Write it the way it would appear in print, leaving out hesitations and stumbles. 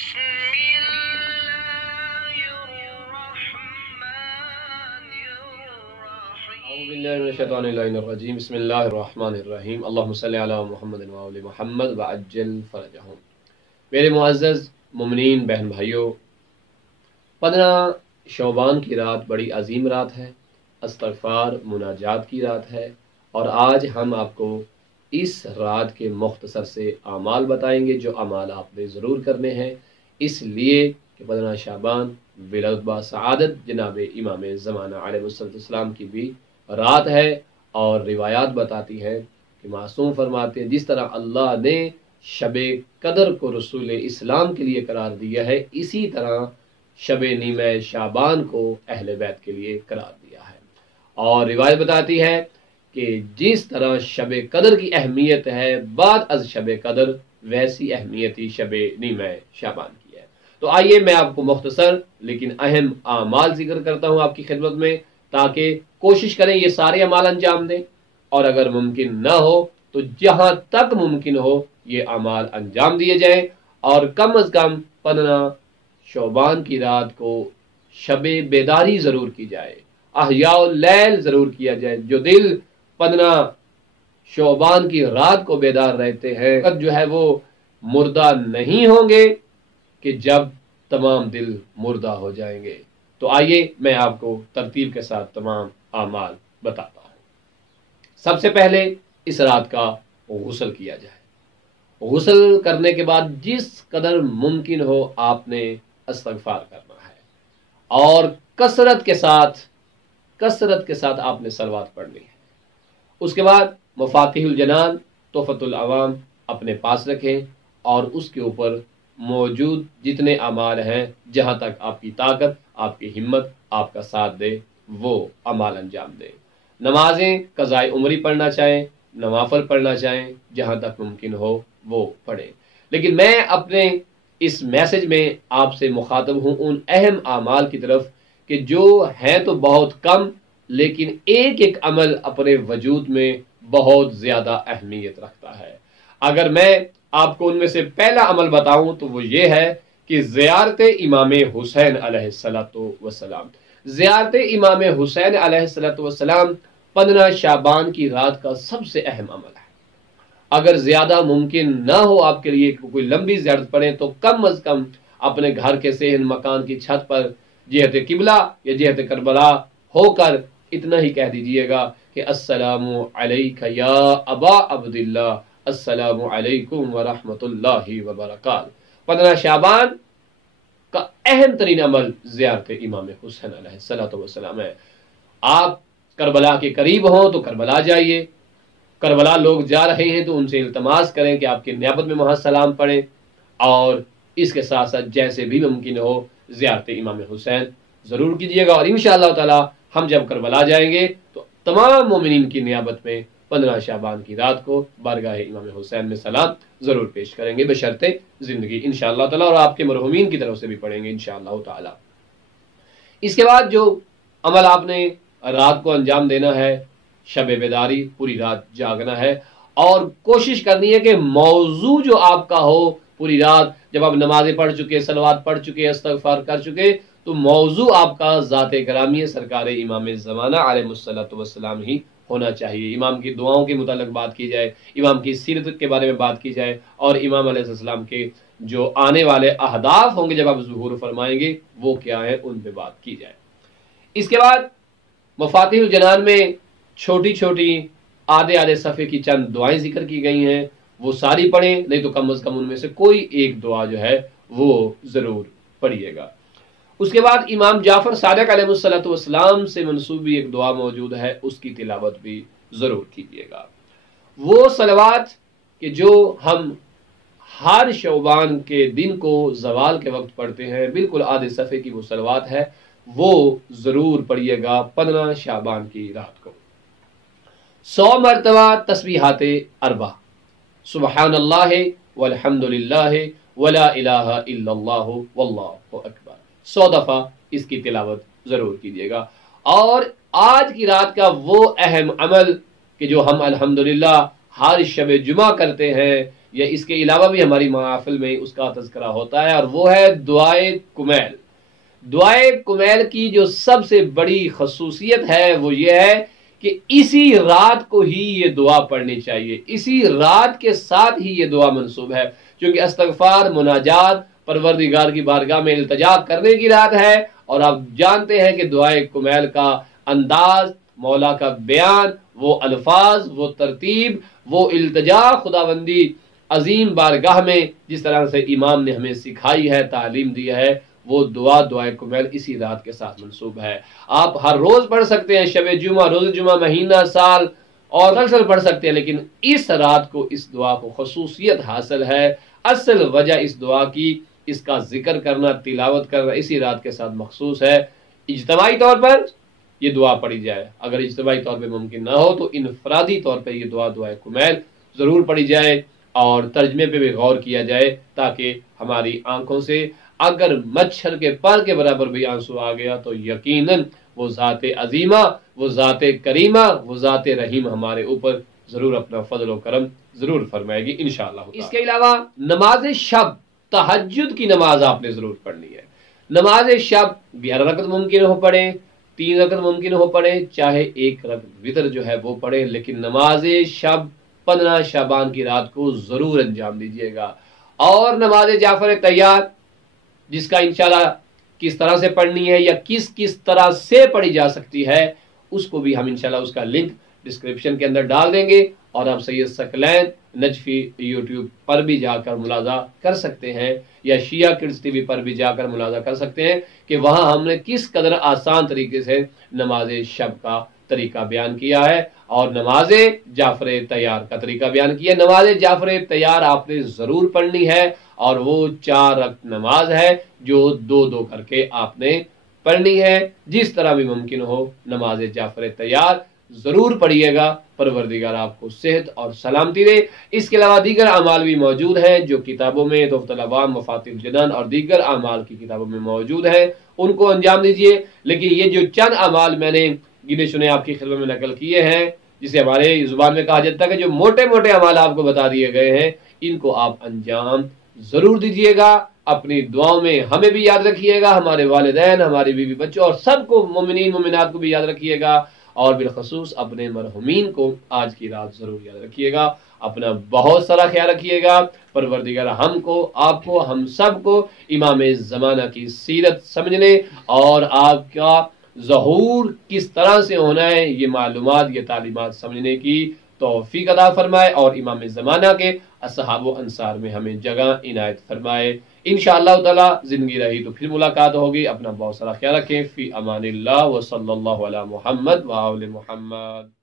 بسم اللہ الرحمن الرحیم اللہم صلی علی محمد و آل محمد وعجل فرجہم۔ میرے معزز مومنین بہن بھائیوں، 15 شعبان کی رات بڑی عظیم رات ہے، استغفار مناجات کی رات ہے، اور آج ہم آپ کو اس رات کے مختصر سے اعمال بتائیں گے جو اعمال آپ نے ضرور کرنے ہیں، اس لیے کہ 15 شعبان بلرتبہ سعادت جناب امام زمانہ علیہ السلام کی بھی رات ہے، اور روایات بتاتی ہیں کہ معصوم فرماتے ہیں جس طرح اللہ نے شب قدر کو رسول اسلام کے لیے قرار دیا ہے، اسی طرح شب نیمہ شعبان کو اہل بیت کے لیے قرار دیا ہے۔ اور روایت بتاتی ہے کہ جس طرح شب قدر کی اہمیت ہے بعد از شب قدر، ویسی اہمیت ہی شب نیمہ شعبان کی ہے۔ تو آئیے میں آپ کو مختصر لیکن اہم اعمال ذکر کرتا ہوں آپ کی خدمت میں، تاکہ کوشش کریں یہ سارے اعمال انجام دیں، اور اگر ممکن نہ ہو تو جہاں تک ممکن ہو یہ اعمال انجام دیے جائیں، اور کم از کم 15 شعبان کی رات کو شب بیداری ضرور کی جائے، احیاء اللیل ضرور کیا جائے۔ جو دل 15 شعبان کی رات کو بیدار رہتے ہیں جو ہے وہ مردہ نہیں ہوں گے کہ جب تمام دل مردہ ہو جائیں گے۔ تو آئیے میں آپ کو ترتیب کے ساتھ تمام اعمال بتاتا ہوں۔ سب سے پہلے اس رات کا غسل کیا جائے۔ غسل کرنے کے بعد جس قدر ممکن ہو آپ نے استغفار کرنا ہے، اور کثرت کے ساتھ آپ نے صلوات پڑھنی ہے۔ اس کے بعد مفاتیح الجنان تحفۃ العوام اپنے پاس رکھیں، اور اس کے اوپر موجود جتنے اعمال ہیں جہاں تک آپ کی طاقت، آپ کی ہمت آپ کا ساتھ دے وہ اعمال انجام دیں۔ نمازیں قضاء عمری پڑھنا چاہیں، نوافل پڑھنا چاہیں، جہاں تک ممکن ہو وہ پڑھیں۔ لیکن میں اپنے اس میسج میں آپ سے مخاطب ہوں ان اہم اعمال کی طرف کہ جو ہیں تو بہت کم، لیکن ایک ایک عمل اپنے وجود میں بہت زیادہ اہمیت رکھتا ہے۔ اگر میں آپ کو ان میں سے پہلا عمل بتاؤں تو وہ یہ ہے کہ زیارت امام حسین علیہ السلام۔ زیارت امام حسین علیہ السلام 15 شعبان کی رات کا سب سے اہم عمل ہے۔ اگر زیادہ ممکن نہ ہو آپ کے لیے کوئی لمبی زیارت پڑھیں تو کم از کم اپنے گھر کے صحن مکان کی چھت پر جہت قبلہ یا جہت کربلا ہو کر اتنا ہی کہہ دیجئے گا کہ السلام علیک یا ابا عبداللہ، السلام علیکم ورحمۃ اللہ وبرکاتہ۔ 15 شعبان کا اہم ترین عمل زیارت امام حسین علیہ السلام ہے۔ آپ کربلا کے قریب ہوں تو کربلا جائیے، کربلا لوگ جا رہے ہیں تو ان سے التماس کریں کہ آپ کی نیابت میں وہاں سلام پڑھیں، اور اس کے ساتھ ساتھ جیسے بھی ممکن ہو زیارت امام حسین ضرور کیجیے گا۔ اور انشاءاللہ تعالی ہم جب کربلا جائیں گے تو تمام مومنین کی نیابت میں 15 شعبان کی رات کو بارگاہ امام حسین میں سلام ضرور پیش کریں گے بشرط زندگی انشاءاللہ تعالی، اور آپ کے مرحومین کی طرف سے بھی پڑھیں گے انشاءاللہ تعالی۔ اس کے بعد جو عمل آپ نے رات کو انجام دینا ہے، شب بیداری، پوری رات جاگنا ہے، اور کوشش کرنی ہے کہ موضوع جو آپ کا ہو پوری رات، جب آپ نمازیں پڑھ چکے، صلوات پڑھ چکے، استغفار کر چکے، تو موضوع آپ کا ذات گرامی سرکار امام زمانہ علیہ السلام ہی ہونا چاہیے۔ امام کی دعاؤں کے متعلق بات کی جائے، امام کی سیرت کے بارے میں بات کی جائے، اور امام علیہ السلام کے جو آنے والے اہداف ہوں گے جب آپ ظہور فرمائیں گے وہ کیا ہیں ان پہ بات کی جائے۔ اس کے بعد مفاتیح الجنان میں چھوٹی چھوٹی آدھے صفحے کی چند دعائیں ذکر کی گئی ہیں، وہ ساری پڑھیں، نہیں تو کم از کم ان میں سے کوئی ایک دعا جو ہے وہ ضرور پڑھیے گا۔ اس کے بعد امام جعفر صادق علیہ السلام سے منسوب بھی ایک دعا موجود ہے، اس کی تلاوت بھی ضرور کیجیے گا۔ وہ صلوات کہ جو ہم ہر شعبان کے دن کو زوال کے وقت پڑھتے ہیں، بالکل آدھے صفحے کی وہ صلوات ہے، وہ ضرور پڑھیے گا 15 شعبان کی رات کو۔ 100 مرتبہ تسبیحات 4، سبحان اللہ والحمد للہ ولا الہ الا اللہ واللہ اکبر، 100 دفعہ اس کی تلاوت ضرور کیجیے گا۔ اور آج کی رات کا وہ اہم عمل کہ جو ہم الحمدللہ ہر شب جمعہ کرتے ہیں یا اس کے علاوہ بھی ہماری محافل میں اس کا تذکرہ ہوتا ہے، اور وہ ہے دعائے کمیل۔ دعائے کمیل کی جو سب سے بڑی خصوصیت ہے وہ یہ ہے کہ اسی رات کو ہی یہ دعا پڑھنی چاہیے، اسی رات کے ساتھ ہی یہ دعا منسوب ہے، کیونکہ استغفار، مناجات، پروردگار کی بارگاہ میں التجا کرنے کی رات ہے، اور آپ جانتے ہیں کہ دعائے کمیل کا انداز، مولا کا بیان، وہ الفاظ، وہ ترتیب، وہ التجا خداوندی عظیم بارگاہ میں جس طرح سے امام نے ہمیں سکھائی ہے، تعلیم دی ہے، وہ دعائے کمیل اسی رات کے ساتھ منسوب ہے۔ آپ ہر روز پڑھ سکتے ہیں، شب جمعہ، روز جمعہ، مہینہ، سال اور مسلسل پڑھ سکتے ہیں، لیکن اس رات کو اس دعا کو خصوصیت حاصل ہے۔ اصل وجہ اس دعا کی، اس کا ذکر کرنا، تلاوت کرنا اسی رات کے ساتھ مخصوص ہے۔ اجتماعی طور پر یہ دعا پڑھی جائے، اگر اجتماعی طور پہ ممکن نہ ہو تو انفرادی طور پہ یہ دعائے کمیل ضرور پڑھی جائے، اور ترجمے پہ بھی غور کیا جائے، تاکہ ہماری آنکھوں سے اگر مچھر کے پر کے برابر بھی آنسو آ گیا تو یقیناً وہ ذات عظیمہ، وہ ذات کریمہ، وہ ذات رحیم ہمارے اوپر ضرور اپنا فضل و کرم ضرور فرمائے گی انشاءاللہ۔ اس کے علاوہ نماز شب، تہجد کی نماز آپ نے ضرور پڑھنی ہے۔ نماز شب 11 رکعت ممکن ہو پڑھیں، 3 رکعت ممکن ہو پڑھیں، چاہے 1 رکعت وتر جو ہے وہ پڑھیں، لیکن نماز شب 15 شعبان کی رات کو ضرور انجام دیجیے گا۔ اور نماز جعفر طیار، جس کا انشاءاللہ کس طرح سے پڑھنی ہے یا کس طرح سے پڑھی جا سکتی ہے، اس کو بھی ہم انشاءاللہ اس کا لنک ڈسکرپشن کے اندر ڈال دیں گے، اور آپ سید ثقلین نجفی یوٹیوب پر بھی جا کر ملاحظہ کر سکتے ہیں، یا شیعہ کڈز ٹی وی پر بھی جا کر ملاحظہ کر سکتے ہیں کہ وہاں ہم نے کس قدر آسان طریقے سے نماز شب کا طریقہ بیان کیا ہے، اور نماز جعفر طیار کا طریقہ بیان کیا۔ نماز جعفر طیار آپ نے ضرور پڑھنی ہے، اور وہ 4 رکعت نماز ہے جو 2 کر کے آپ نے پڑھنی ہے۔ جس طرح بھی ممکن ہو نماز جعفر طیار ضرور پڑھیے گا، پروردگار آپ کو صحت اور سلامتی دے۔ اس کے علاوہ دیگر اعمال بھی موجود ہیں جو کتابوں میں تحفۃ العوام، مفاتیح الجنان اور دیگر اعمال کی کتابوں میں موجود ہیں، ان کو انجام دیجیے۔ لیکن یہ جو چند اعمال میں نے گنے چنے آپ کی خدمت میں نقل کیے ہیں، جسے ہمارے زبان میں کہا جاتا ہے کہ جو موٹے موٹے اعمال آپ کو بتا دیے گئے ہیں، ان کو آپ انجام ضرور دیجیے گا۔ اپنی دعاؤں میں ہمیں بھی یاد رکھیے گا، ہمارے والدین، ہماری بیوی بچوں اور سب کو، مومنین مومنات کو بھی یاد رکھیے گا، اور بالخصوص اپنے مرحومین کو آج کی رات ضرور یاد رکھیے گا۔ اپنا بہت سارا خیال رکھیے گا۔ پروردگار ہم کو، آپ کو، ہم سب کو امام زمانہ کی سیرت سمجھنے اور آپ کا ظہور کس طرح سے ہونا ہے، یہ معلومات، یہ تعلیمات سمجھنے کی توفیق عطا فرمائے، اور امام زمانہ کے اصحاب و انصار میں ہمیں جگہ عنایت فرمائے۔ انشاءاللہ تعالی زندگی رہی تو پھر ملاقات ہوگی۔ اپنا بہت سارا خیال رکھیں۔ فی امان اللہ، وصلی اللہ علی محمد وآل محمد۔